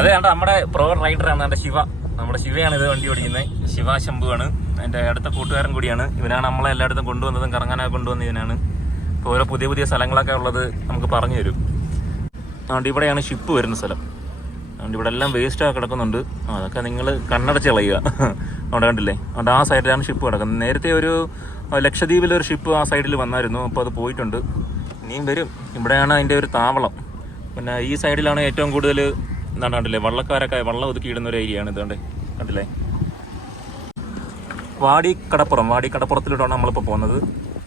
അതെ കണ്ട നമ്മുടെ പ്രോ റൈഡറാണ് നമ്മുടെ ശിവ. നമ്മുടെ ശിവയാണ് ഇത് വണ്ടി ഓടിക്കുന്നത്. ശിവ ശംഭുവാണ്. എന്റെ അടുത്ത കൂട്ടുകാരൻ കൂടിയാണ്. ഇവനാണ് നമ്മളെ എല്ലായിടത്തും കൊണ്ടുവന്നതും കറങ്ങാനൊക്കെ കൊണ്ടുവന്ന ഇവനാണ്. ഇപ്പോൾ ഓരോ പുതിയ പുതിയ സ്ഥലങ്ങളൊക്കെ ഉള്ളത് നമുക്ക് പറഞ്ഞു തരും. അതുകൊണ്ട് ഇവിടെയാണ് ഷിപ്പ് വരുന്ന സ്ഥലം. അതുകൊണ്ട് ഇവിടെ എല്ലാം വേസ്റ്റ് കിടക്കുന്നുണ്ട്. അതൊക്കെ നിങ്ങൾ കണ്ണടച്ച് കളയുക. അവിടെ കണ്ടില്ലേ? അതുകൊണ്ട് ആ സൈഡിലാണ് ഷിപ്പ് കിടക്കുന്നത്. നേരത്തെ ഒരു ലക്ഷദ്വീപിലൊരു ഷിപ്പ് ആ സൈഡിൽ വന്നായിരുന്നു. അപ്പോൾ അത് പോയിട്ടുണ്ട്. ഇനിയും വരും. ഇവിടെയാണ് അതിന്റെ ഒരു താവളം. പിന്നെ ഈ സൈഡിലാണ് ഏറ്റവും കൂടുതൽ എന്താണ് കണ്ടില്ലേ വള്ളക്കാരൊക്കെ വള്ളം ഒതുക്കിയിടുന്ന ഒരു ഏരിയ ആണ് ഇതുകൊണ്ട് കണ്ടില്ലേ? വാടി കടപ്പുറം വാടി കടപ്പുറത്തിലൂടെയാണ് നമ്മളിപ്പോൾ പോകുന്നത്.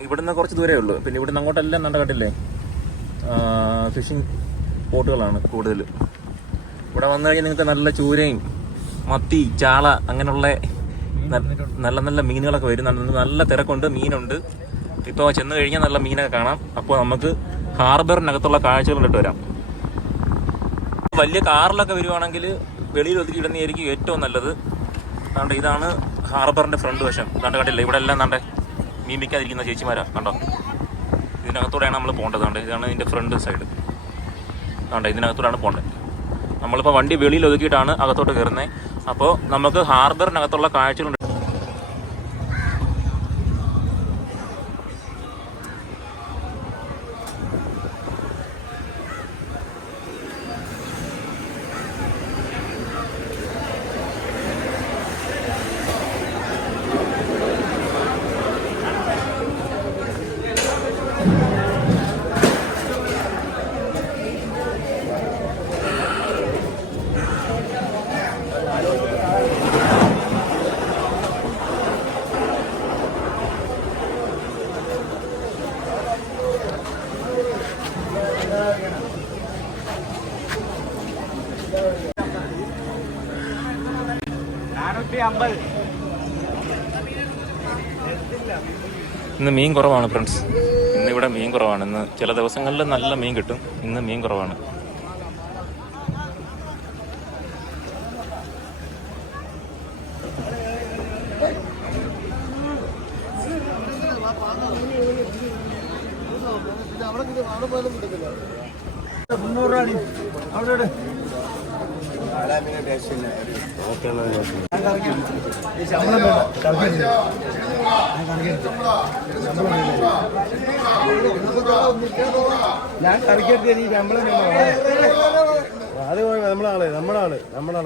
ഇവിടുന്ന് കുറച്ച് ദൂരമേ ഉള്ളൂ. പിന്നെ ഇവിടുന്ന് അങ്ങോട്ടെല്ലാം എന്താ കണ്ടില്ലേ? ഫിഷിംഗ് ബോട്ടുകളാണ് കൂടുതൽ. ഇവിടെ വന്നു കഴിഞ്ഞാൽ നിങ്ങൾക്ക് നല്ല ചൂരയും മത്തി ചാള അങ്ങനെയുള്ള നല്ല നല്ല മീനുകളൊക്കെ വരും. നല്ല നല്ല തിരക്കുണ്ട് മീനുണ്ട്. ഇപ്പോൾ ചെന്ന് കഴിഞ്ഞാൽ നല്ല മീനൊക്കെ കാണാം. അപ്പോൾ നമുക്ക് ഹാർബറിനകത്തുള്ള കാഴ്ചകൾ കണ്ടിട്ട് വരാം. വലിയ കാറിലൊക്കെ വരുവാണെങ്കിൽ വെളിയിൽ ഒതുക്കി ഇടുന്നതായിരിക്കും ഏറ്റവും നല്ലത്. അതുകൊണ്ട് ഇതാണ് ഹാർബറിന്റെ ഫ്രണ്ട് വശം. കണ്ടോ കണ്ടില്ല? ഇവിടെ എല്ലാം കണ്ടേ മീൻ വിൽക്കാതിരിക്കുന്ന ചേച്ചിമാരാ. കണ്ടോ? ഇതിനകത്തൂടെയാണ് നമ്മൾ പോകേണ്ടത്. കണ്ടേ ഇതാണ് ഇതിന്റെ ഫ്രണ്ട് സൈഡ്. കണ്ടേ ഇതിനകത്തൂടെയാണ് പോകേണ്ടത്. നമ്മളിപ്പോൾ വണ്ടി വെളിയിൽ ഒതുക്കിയിട്ടാണ് അകത്തോട്ട് കയറുന്നത്. അപ്പോൾ നമുക്ക് ഹാർബറിനകത്തുള്ള ഇന്ന് മീൻ കുറവാണ് ഫ്രണ്ട്സ്. ഇന്ന് ഇവിടെ മീൻ കുറവാണ്. ഇന്ന് ചില ദിവസങ്ങളിൽ നല്ല മീൻ കിട്ടും. ഇന്ന് മീൻ കുറവാണ്. ഞാൻ കറിക്കരുത് ഈ ശമ്പളം അത് കുഴപ്പം. നമ്മളാൾ നമ്മളാൾ നമ്മളാൾ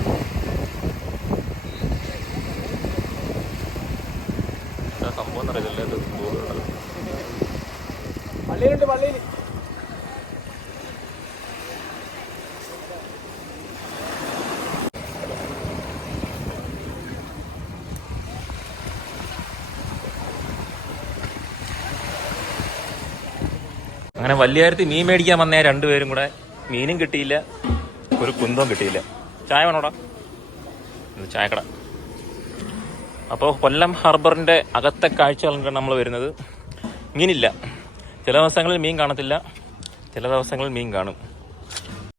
സംഭവം എന്നറിയില്ല അങ്ങനെ വലിയായിരത്തി മീൻ മേടിക്കാൻ വന്ന രണ്ടുപേരും കൂടെ. മീനും കിട്ടിയില്ല. ഒരു കുന്തവും കിട്ടിയില്ല. ചായ വേണോടാ? ചായക്കട. അപ്പോൾ കൊല്ലം ഹാർബറിന്റെ അകത്തെ കാഴ്ചകളാണ് നമ്മൾ വരുന്നത്. മീനില്ല. ചില ദിവസങ്ങളിൽ മീൻ കാണത്തില്ല. ചില ദിവസങ്ങളിൽ മീൻ കാണും.